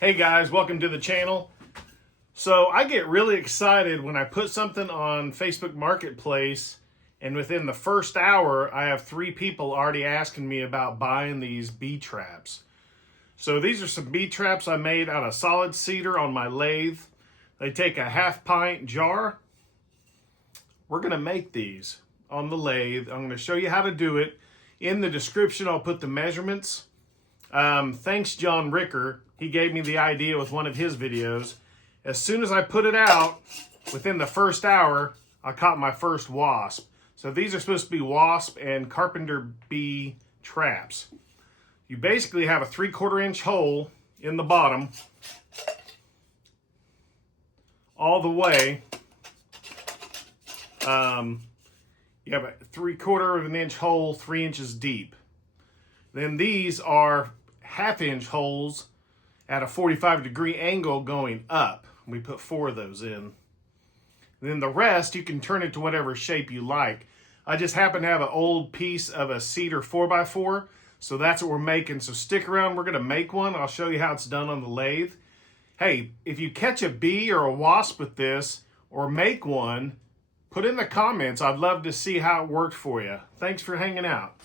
Hey guys, welcome to the channel. So I get really excited when I put something on Facebook Marketplace and within the first hour I have 3 people already asking me about buying these bee traps. So these are some bee traps I made out of solid cedar on my lathe. They take a 1/2 pint jar. We're going to make these on the lathe. I'm going to show you how to do it. In the description I'll put the measurements. Thanks John Ricker. He gave me the idea with one of his videos. As soon as I put it out, within the first hour, I caught my first wasp. So these are supposed to be wasp and carpenter bee traps. You basically have a 3/4 inch hole in the bottom all the way. You have a 3/4 inch hole 3 inches deep. Then these are 1/2 inch holes at a 45-degree angle going up. We put 4 of those in. And then the rest, you can turn it to whatever shape you like. I just happen to have an old piece of a cedar 4x4, so that's what we're making. So stick around, we're gonna make one. I'll show you how it's done on the lathe. Hey, if you catch a bee or a wasp with this, or make one, put in the comments. I'd love to see how it worked for you. Thanks for hanging out.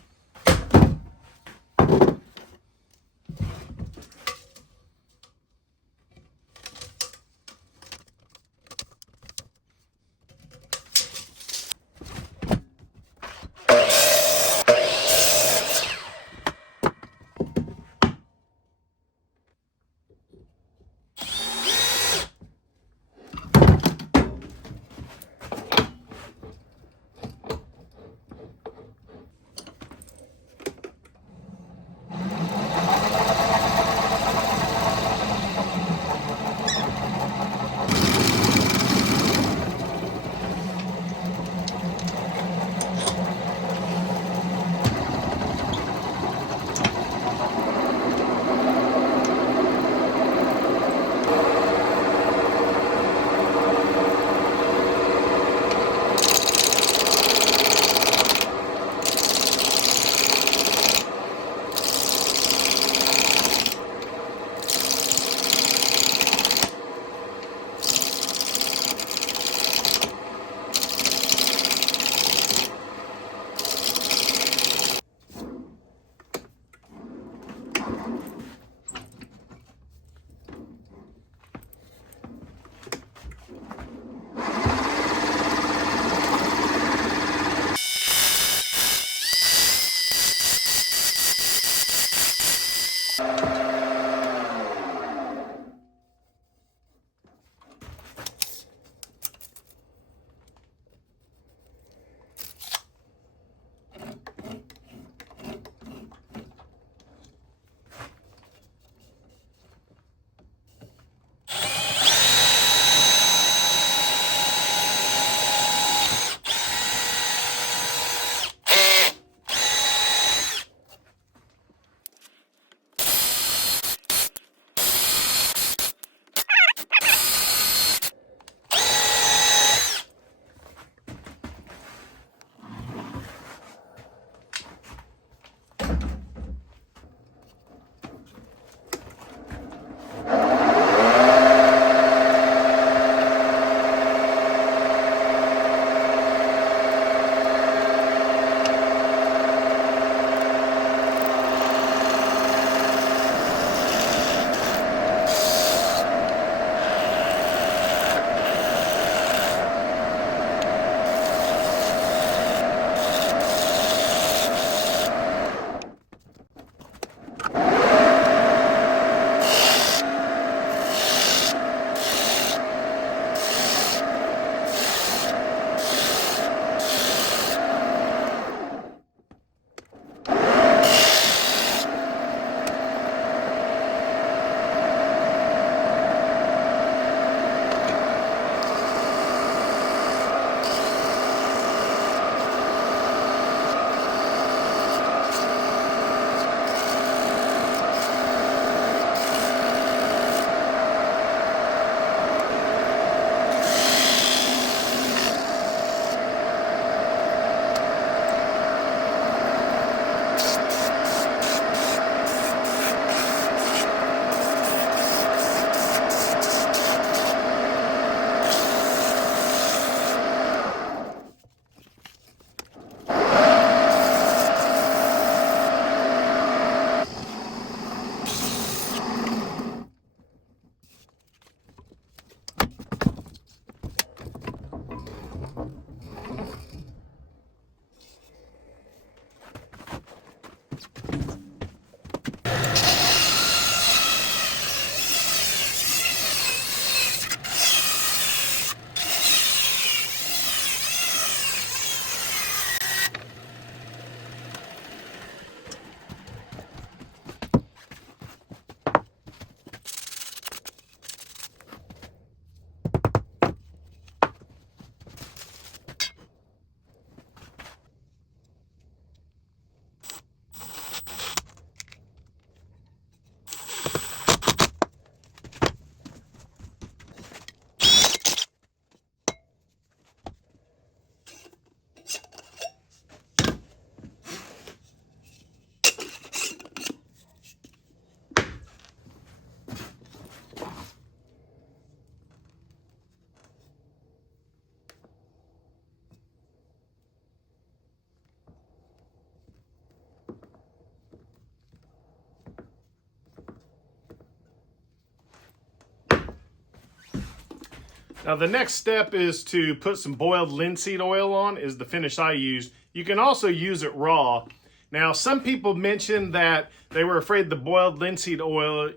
Now the next step is to put some boiled linseed oil on, is the finish I used. You can also use it raw. Now some people mentioned that they were afraid the boiled linseed oil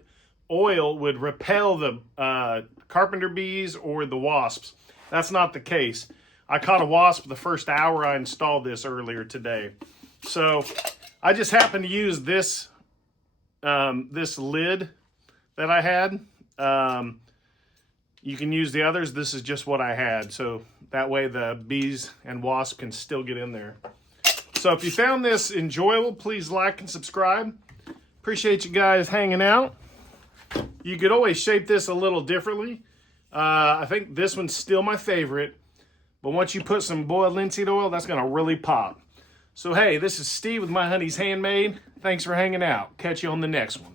would repel the carpenter bees or the wasps. That's not the case. I caught a wasp the first hour I installed this earlier today. So I just happened to use this this lid that I had. You can use the others. This is just what I had. So that way the bees and wasps can still get in there. So if you found this enjoyable, please like and subscribe. Appreciate you guys hanging out. You could always shape this a little differently. I think this one's still my favorite. But once you put some boiled linseed oil, that's going to really pop. So hey, this is Steve with My Honey's Handmade. Thanks for hanging out. Catch you on the next one.